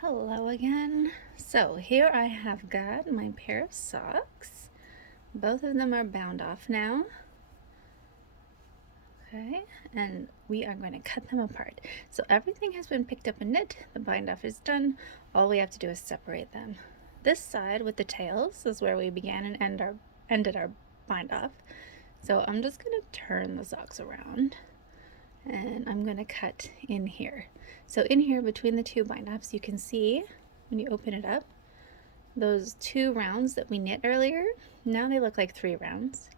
Hello again. So here I have got my pair of socks. Both of them are bound off now. Okay, and we are going to cut them apart. So everything has been picked up and knit. The bind off is done. All we have to do is separate them. This side with the tails is where we began and ended our bind off. So I'm just going to turn the socks around and I'm going to cut in here. So in here between the two bind offs, you can see when you open it up, those two rounds that we knit earlier, now they look like 3 rounds.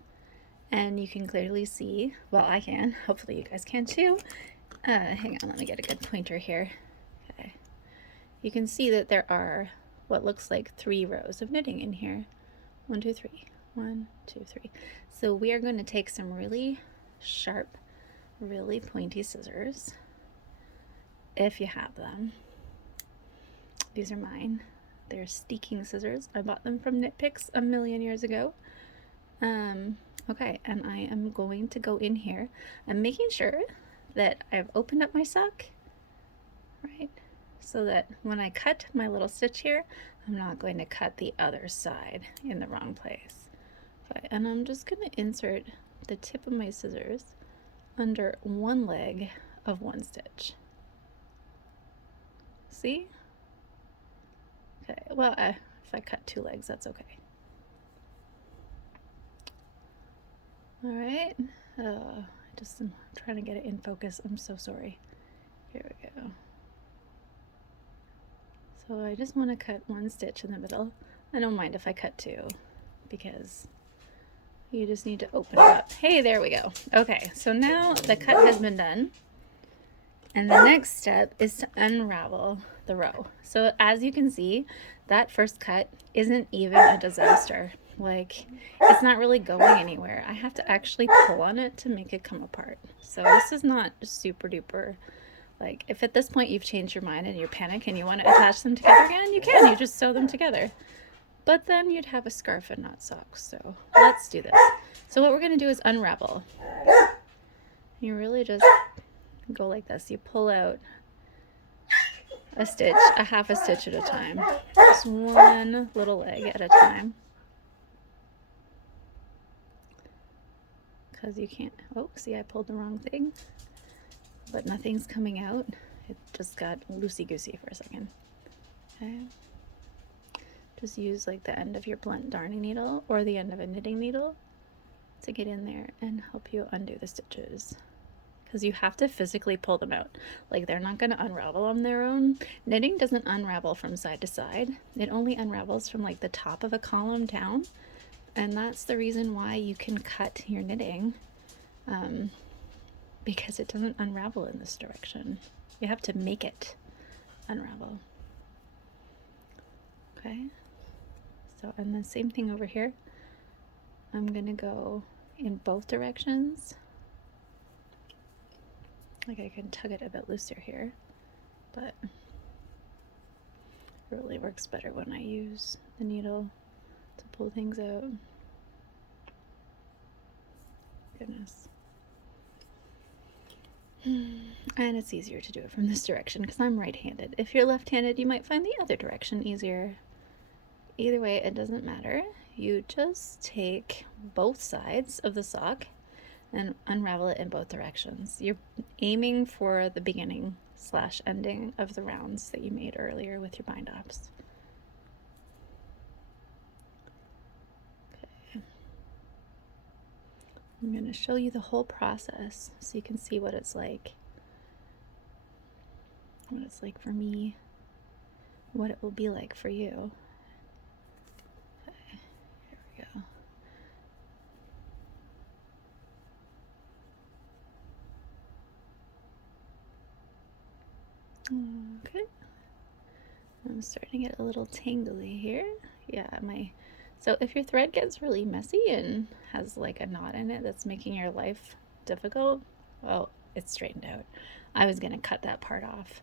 And you can clearly see, well, I can, hopefully you guys can too. Hang on, let me get a good pointer here. Okay. You can see that there are what looks like 3 rows of knitting in here. 1, 2, 3. 1, 2, 3. So we are going to take some really sharp, really pointy scissors, if you have them. These are mine. They're steeking scissors. I bought them from Knit Picks a million years ago. Okay, and I am going to go in here. I'm making sure that I've opened up my sock, right? So that when I cut my little stitch here, I'm not going to cut the other side in the wrong place. Okay, and I'm just going to insert the tip of my scissors under one leg of one stitch. See? Okay, well, if I cut 2 legs, that's okay. All right, I just am trying to get it in focus. I'm so sorry. Here we go. So I just want to cut 1 stitch in the middle. I don't mind if I cut 2 because you just need to open it up. Hey, there we go. Okay, so now the cut has been done. And the next step is to unravel the row. So as you can see, that first cut isn't even a disaster. Like, it's not really going anywhere. I have to actually pull on it to make it come apart. So this is not super duper, like, if at this point you've changed your mind and you panic and you want to attach them together again, you can. You just sew them together. But then you'd have a scarf and not socks. So let's do this. So what we're going to do is unravel. You really just go like this. You pull out a stitch, a half a stitch at a time. Just one little leg at a time. Because you can't, oh, see, I pulled the wrong thing, but nothing's coming out. It just got loosey-goosey for a second. Okay. Just use like the end of your blunt darning needle or the end of a knitting needle to get in there and help you undo the stitches. Because you have to physically pull them out. Like, they're not going to unravel on their own. Knitting doesn't unravel from side to side. It only unravels from like the top of a column down. And that's the reason why you can cut your knitting, because it doesn't unravel in this direction. You have to make it unravel. Okay. So, and the same thing over here. I'm going to go in both directions. Like, I can tug it a bit looser here, but it really works better when I use the needle to pull things out. Goodness. And it's easier to do it from this direction because I'm right-handed. If you're left-handed, you might find the other direction easier. Either way, it doesn't matter. You just take both sides of the sock and unravel it in both directions. You're aiming for the beginning / ending of the rounds that you made earlier with your bind offs. Okay. I'm going to show you the whole process so you can see what it's like. What it's like for me, what it will be like for you. Okay, here we go. Okay, I'm starting to get a little tangly here. Yeah, so if your thread gets really messy and has like a knot in it that's making your life difficult, well, it's straightened out. I was gonna cut that part off.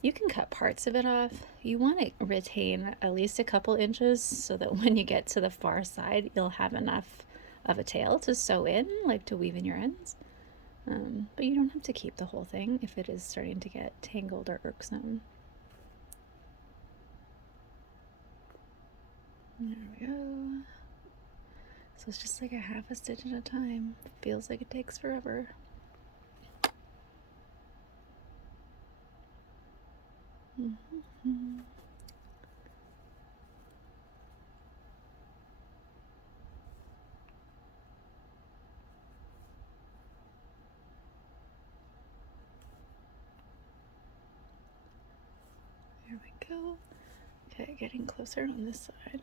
You can cut parts of it off. You want to retain at least a couple inches so that when you get to the far side, you'll have enough of a tail to sew in, like to weave in your ends. But you don't have to keep the whole thing if it is starting to get tangled or irksome. There we go. So it's just like a half a stitch at a time. Feels like it takes forever. There we go. Okay, getting closer on this side.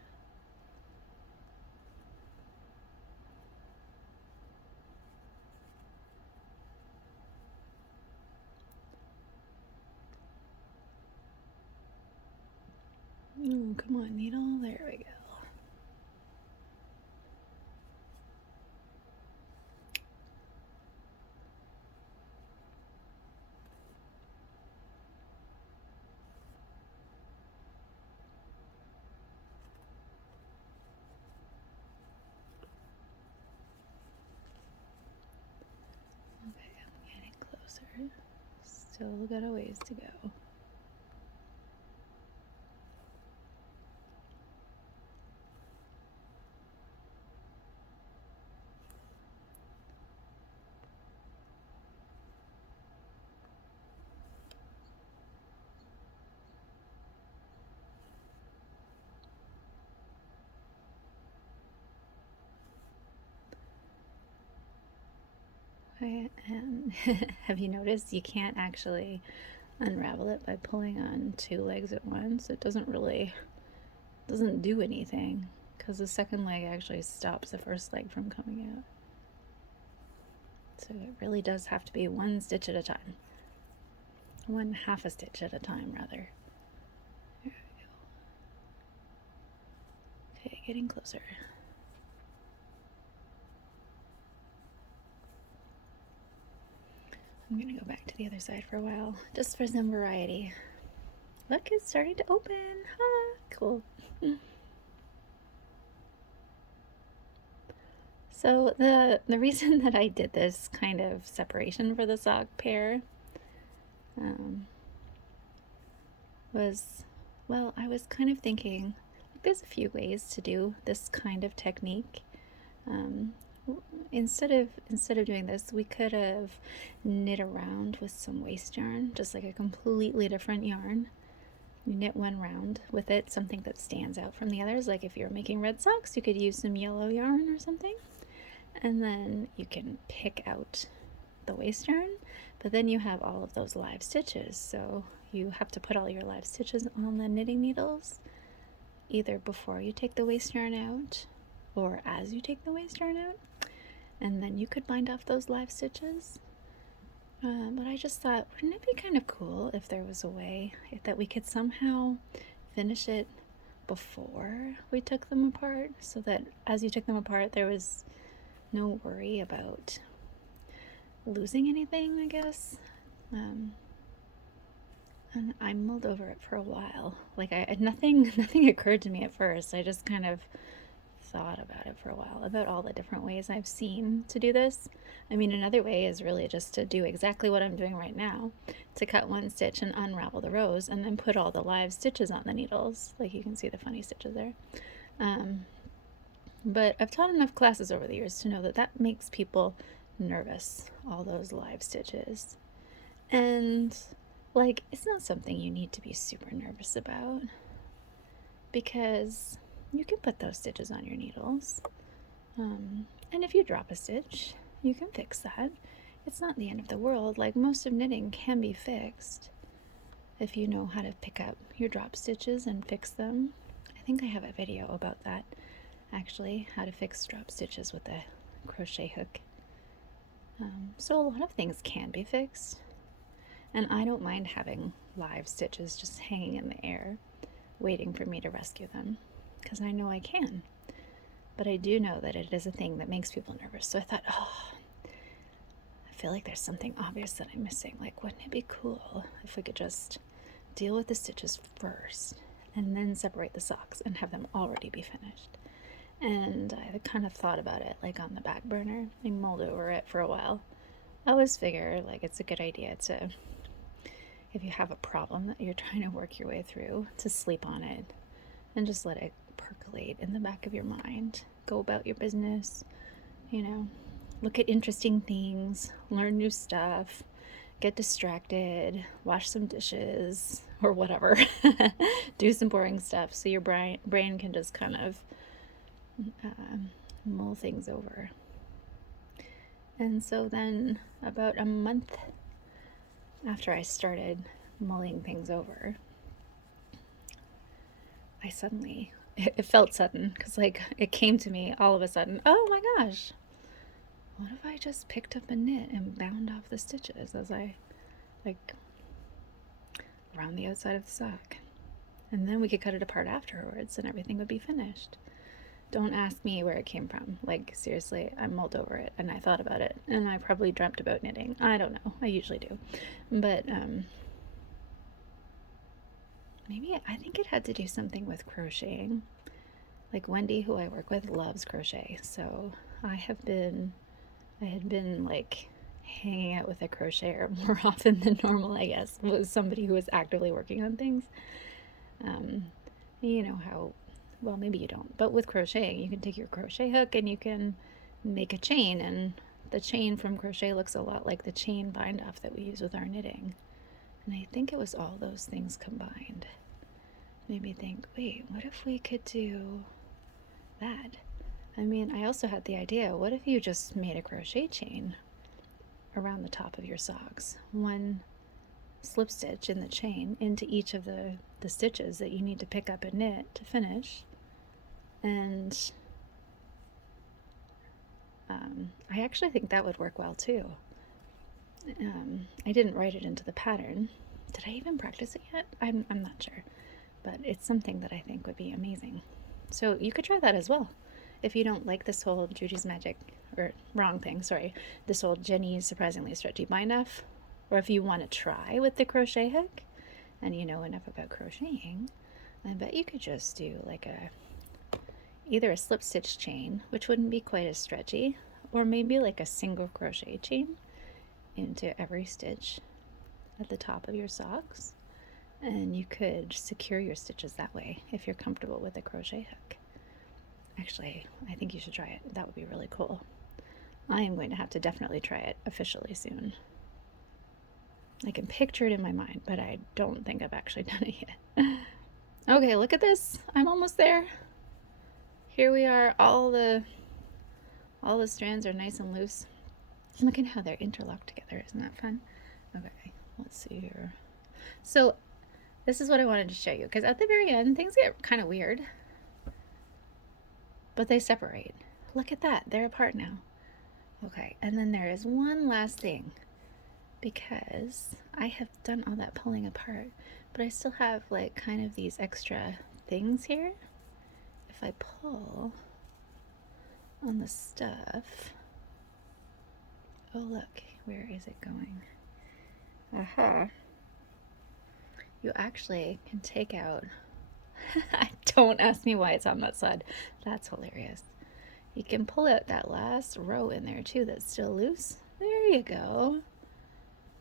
Oh, come on, needle. There we go. Okay, I'm getting closer. Still got a ways to go. Okay, and have you noticed you can't actually unravel it by pulling on two legs at once? It doesn't do anything because the second leg actually stops the first leg from coming out. So it really does have to be one stitch at a time. One half a stitch at a time, rather. There we go. Okay, getting closer. I'm gonna go back to the other side for a while, just for some variety. Look, it's starting to open. Ah, cool. So the reason that I did this kind of separation for the sock pair was, well, I was kind of thinking, like, there's a few ways to do this kind of technique. Instead of doing this, we could have knit around with some waste yarn, just like a completely different yarn. You knit one round with it, something that stands out from the others. Like if you're making red socks, you could use some yellow yarn or something. And then you can pick out the waste yarn, but then you have all of those live stitches. So you have to put all your live stitches on the knitting needles, either before you take the waste yarn out or as you take the waste yarn out. And then you could bind off those live stitches. But I just thought, wouldn't it be kind of cool if there was a way that we could somehow finish it before we took them apart, so that as you took them apart, there was no worry about losing anything, I guess. And I mulled over it for a while. Like nothing occurred to me at first. I just kind of thought about it for a while, about all the different ways I've seen to do this. I mean, another way is really just to do exactly what I'm doing right now, to cut one stitch and unravel the rows and then put all the live stitches on the needles. Like you can see the funny stitches there. But I've taught enough classes over the years to know that that makes people nervous, all those live stitches. And like, it's not something you need to be super nervous about, because you can put those stitches on your needles. And if you drop a stitch, you can fix that. It's not the end of the world. Like, most of knitting can be fixed if you know how to pick up your drop stitches and fix them. I think I have a video about that, actually, how to fix drop stitches with a crochet hook. So a lot of things can be fixed, and I don't mind having live stitches just hanging in the air waiting for me to rescue them, because I know I can. But I do know that it is a thing that makes people nervous. So I thought, I feel like there's something obvious that I'm missing. Like, wouldn't it be cool if we could just deal with the stitches first and then separate the socks and have them already be finished? And I kind of thought about it like on the back burner. I mulled over it for a while. I always figure like it's a good idea to, if you have a problem that you're trying to work your way through, to sleep on it and just let it percolate in the back of your mind. Go about your business, you know, look at interesting things, learn new stuff, get distracted, wash some dishes or whatever. Do some boring stuff so your brain can just kind of mull things over. And so then about a month after I started mulling things over, I suddenly, it felt sudden, because like it came to me all of a sudden, oh my gosh, what if I just picked up a knit and bound off the stitches as I, like, around the outside of the sock? And then we could cut it apart afterwards and everything would be finished. Don't ask me where it came from. Like, seriously, I mulled over it and I thought about it and I probably dreamt about knitting. I don't know. I usually do. But maybe I think it had to do something with crocheting. Like Wendy, who I work with, loves crochet. So I had been like hanging out with a crocheter more often than normal, I guess. Was somebody who was actively working on things. You know how, well, maybe you don't, but with crocheting, you can take your crochet hook and you can make a chain, and the chain from crochet looks a lot like the chain bind off that we use with our knitting. And I think it was all those things combined. Made me think, wait, what if we could do that? I mean, I also had the idea, what if you just made a crochet chain around the top of your socks? One slip stitch in the chain into each of the stitches that you need to pick up and knit to finish. And I actually think that would work well too. I didn't write it into the pattern. Did I even practice it yet? I'm not sure, but it's something that I think would be amazing. So you could try that as well. If you don't like this whole Judy's Magic, or wrong thing, sorry, this whole Jenny's Surprisingly Stretchy bind off, or if you want to try with the crochet hook and you know enough about crocheting, I bet you could just do like either a slip stitch chain, which wouldn't be quite as stretchy, or maybe like a single crochet chain into every stitch at the top of your socks, and you could secure your stitches that way if you're comfortable with a crochet hook. Actually, I think you should try it. That would be really cool. I am going to have to definitely try it officially soon. I can picture it in my mind, but I don't think I've actually done it yet. Okay, look at this. I'm almost there. Here we are. All the strands are nice and loose. Look at how they're interlocked together. Isn't that fun? Okay, let's see here. So this is what I wanted to show you, because at the very end things get kind of weird, but they separate. Look at that. They're apart now. Okay, and then there is one last thing, because I have done all that pulling apart, but I still have like kind of these extra things here. If I pull on the stuff, oh look, where is it going? Aha. You actually can take out, don't ask me why it's on that side. That's hilarious. You can pull out that last row in there too that's still loose. There you go.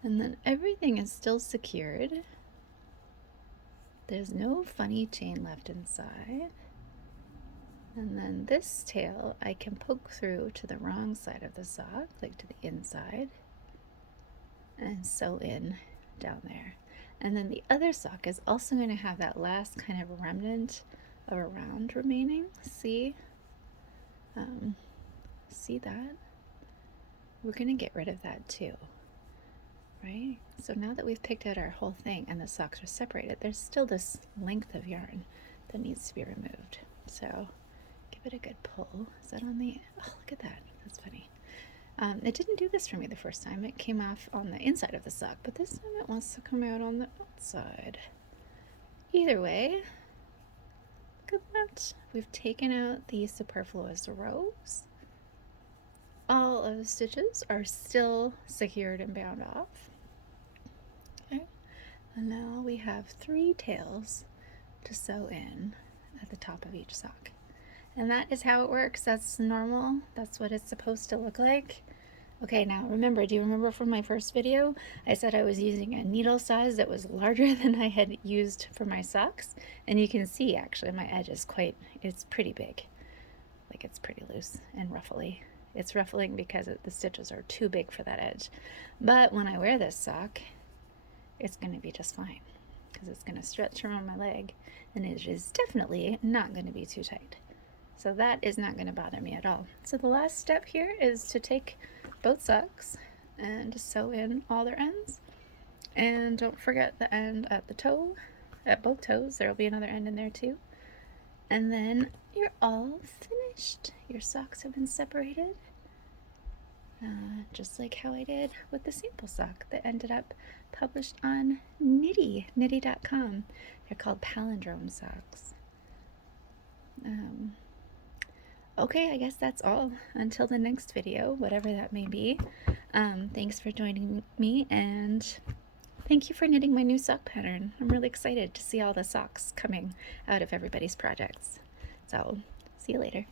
And then everything is still secured. There's no funny chain left inside. And then this tail I can poke through to the wrong side of the sock, like to the inside, and sew in down there. And then the other sock is also going to have that last kind of remnant of a round remaining. See? See that? We're going to get rid of that too, right? So now that we've picked out our whole thing and the socks are separated, there's still this length of yarn that needs to be removed. So give it a good pull. Is that on the, oh, look at that. That's funny. It didn't do this for me the first time. It came off on the inside of the sock, but this time it wants to come out on the outside. Either way, look at that. We've taken out the superfluous rows. All of the stitches are still secured and bound off. Okay, and now we have 3 tails to sew in at the top of each sock. And that is how it works. That's normal. That's what it's supposed to look like. Okay, now remember, do you remember from my first video, I said I was using a needle size that was larger than I had used for my socks? And you can see actually my edge is it's pretty big. Like it's pretty loose and ruffly. It's ruffling because the stitches are too big for that edge. But when I wear this sock, it's going to be just fine because it's going to stretch around my leg and it is definitely not going to be too tight. So that is not going to bother me at all. So the last step here is to take both socks and sew in all their ends. And don't forget the end at the toe, at both toes. There will be another end in there too. And then you're all finished. Your socks have been separated. Just like how I did with the sample sock that ended up published on nitty.com. They're called Palindrome socks. Okay, I guess that's all. Until the next video, whatever that may be. Thanks for joining me, and thank you for knitting my new sock pattern. I'm really excited to see all the socks coming out of everybody's projects. So, see you later.